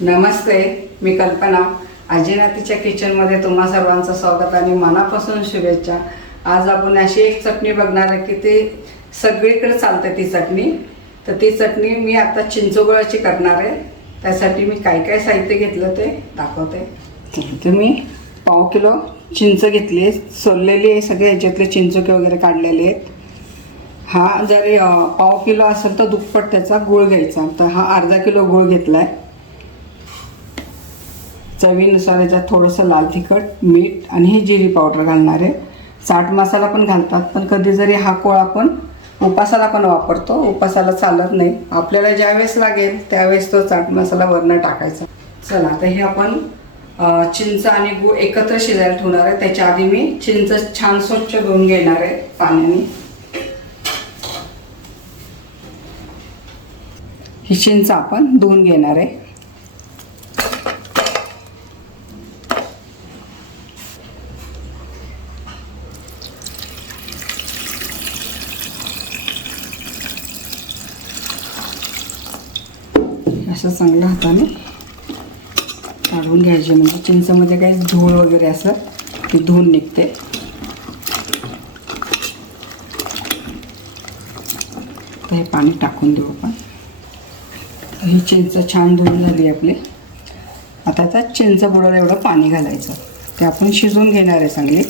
नमस्ते, मी कल्पना. आजीनातीच्या किचनमध्ये तुम्हा सर्वांचं स्वागत आणि मनापासून शुभेच्छा. आज आपण अशी एक चटणी बघणार आहे की ती सगळीकडे चालते ती चटणी. तर ती चटणी मी आता चिंचगुळाची करणार आहे. त्यासाठी मी काय काय साहित्य घेतलं ते दाखवते. तर मी पाव किलो चिंच घेतली आहे, सोललेली आहे. सगळे ह्याच्यातले चिंचोके वगैरे काढलेले आहेत. हा जरी पाव किलो असेल तर दुप्पट त्याचा गूळ घ्यायचा. तर हा अर्धा किलो गूळ घेतला आहे. चवीनुसार याच्यात थोडंसं लाल तिखट, मीठ आणि ही जिरी पावडर घालणार आहे. चाट मसाला पण घालतात, पण कधी जरी हा कोळ आपण उपासाला पण वापरतो. उपासाला चालत नाही, आपल्याला ज्यावेळेस लागेल त्यावेळेस तो चाट मसाला वरनं टाकायचा. चला आता हे आपण चिंच आणि गूळ एकत्र शिजायला ठेवणार आहे. त्याच्या आधी मी चिंच छान स्वच्छ धुवून घेणार आहे पाण्याने. ही चिंच आपण धुवून घेणार आहे. असं चांगलं हाताने काढून घ्यायचे, म्हणजे चिंचमध्ये काही धूळ वगैरे असं ती धुवून निघते. तर हे पाणी टाकून देऊ आपण. ही चिंच छान धुवून झाली आपली. आता त्यात चिंच बुडाल एवढं पाणी घालायचं. ते आपण शिजवून घेणार आहे चांगली.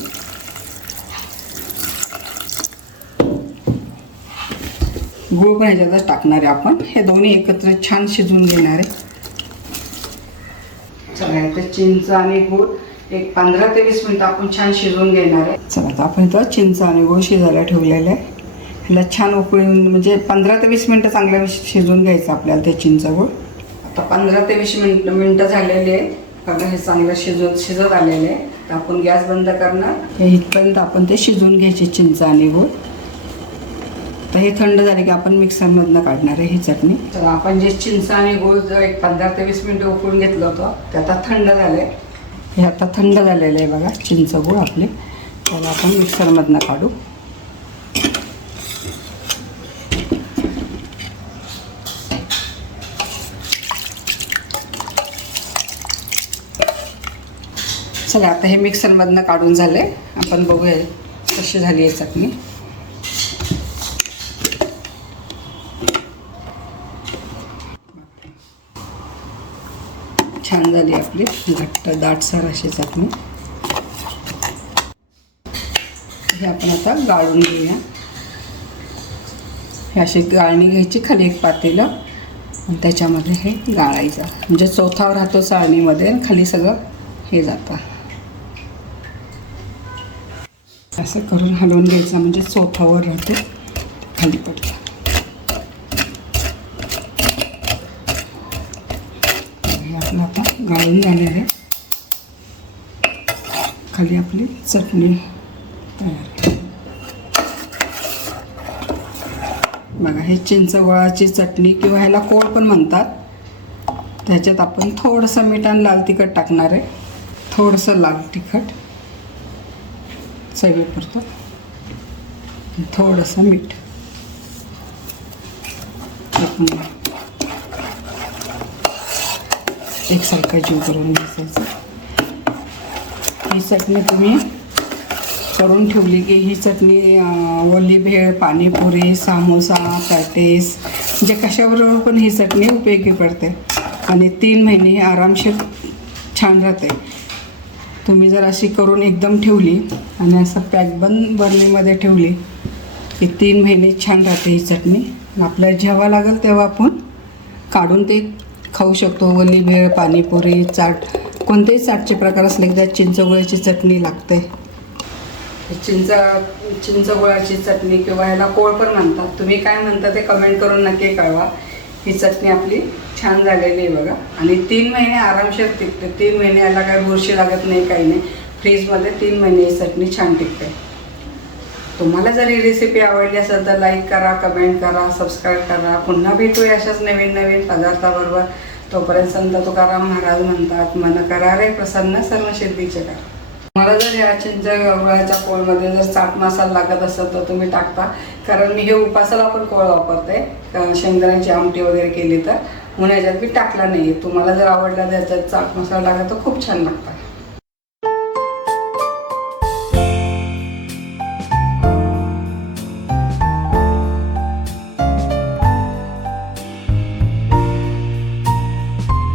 गूळ पण ह्याच्यातच टाकणार आहे आपण. हे दोन्ही एकत्र छान शिजवून घेणार आहे. चला आता चिंच आणि गूळ एक 15 ते 20 मिनिटं आपण छान शिजवून घेणार आहे. चला आता आपण इथं चिंच आणि गूळ शिजायला ठेवलेलं आहे. ह्याला छान उकळून म्हणजे 15 ते 20 मिनिटं चांगलं शिजवून घ्यायचं आपल्याला ते चिंच गूळ. आता 15 ते 20 मिनिटं झालेली आहेत. बघा हे चांगलं शिजत आलेलं आहे. तर आपण गॅस बंद करणार. हे इथपर्यंत आपण ते शिजवून घ्यायचे चिंच आणि गूळ. तर हे थंड झाले की आपण मिक्सरमधनं काढणार आहे ही चटणी. तर आपण जे चिंच आणि गूळ जो एक 15 ते 20 मिनिटं उकळून घेतलं होतं ते आता थंड झालं आहे. हे आता थंड झालेलं आहे बघा चिंच गूळ आपले. त्याला आपण मिक्सरमधनं काढू. चला आता हे मिक्सरमधनं काढून झाले. आपण बघूया कशी झाली आहे चटणी. छान झाली आपली घट्ट दाटसर अशी चटणी. हे आपण आता गाळून घेऊया. हे अशी गाळणी घ्यायची, खाली एक पातेलं आणि त्याच्यामध्ये हे गाळायचं. म्हणजे चौथावर राहतो चाळणीमध्ये, खाली सगळं हे जातं. असं करून हलवून घ्यायचं म्हणजे चौथावर राहतो, खाली पडतं. आपलं आता गाळून झालेलं आहे. खाली आपली चटणी तयार. बघा हे चिंचगुळाची चटणी किंवा ह्याला कोळ पण म्हणतात. त्याच्यात आपण थोडंसं मीठ आणि लाल तिखट टाकणार आहे. थोडंसं लाल तिखट चवीपुरतं, थोडंसं मीठ. एकसारखा जीव करून घ्यायचं. ही चटणी तुम्ही करून ठेवली की ही चटणी ओली भेळ, पाणीपुरी, समोसा, पॅटेस म्हणजे कशाबरोबर पण ही चटणी उपयोगी पडते. आणि 3 महिने ही आरामशीर छान राहते. तुम्ही जर अशी करून एकदम ठेवली आणि असं पॅकबंद बरणीमध्ये ठेवली की 3 महिने छान राहते ही चटणी. आपल्याला जेव्हा लागेल तेव्हा आपण काढून ते खाऊ शकतो. ओली भेळ, पाणीपुरी, चाट, कोणतेही चाटचे प्रकार असले की त्यात चिंचगुळाची चटणी लागते. चिंचगुळाची चटणी किंवा ह्याला कोळ पण म्हणतात. तुम्ही काय म्हणता ते कमेंट करून नक्की कळवा. ही चटणी आपली छान झालेली आहे बघा. आणि 3 महिने आरामशीर टिकते. 3 महिने याला काही बुरशी लागत नाही, काही नाही. फ्रीजमध्ये 3 महिने ही चटणी छान टिकते. तुम्हाला जर ही रेसिपी आवडली असेल तर लाईक करा, कमेंट करा, सबस्क्राईब करा. पुन्हा भेटूया अशाच नवीन नवीन पदार्थाबरोबर. तोपर्यंत संत तुकाराम महाराज म्हणतात, मन करा रे प्रसन्न सर्व सिद्धीचे करा. मला जर ह्या चिंचगुळाच्या कोळमध्ये जर चाट मसाला लागत असेल तर तुम्ही टाकता, कारण मी हे उपासाला पण कोळ वापरते. शेंगदाण्याची आमटी वगैरे केली तर म्हणून याच्यात मी टाकला नाही. तुम्हाला जर आवडला त्याच्यात चाट मसाला टाकला तर खूप छान लागतात.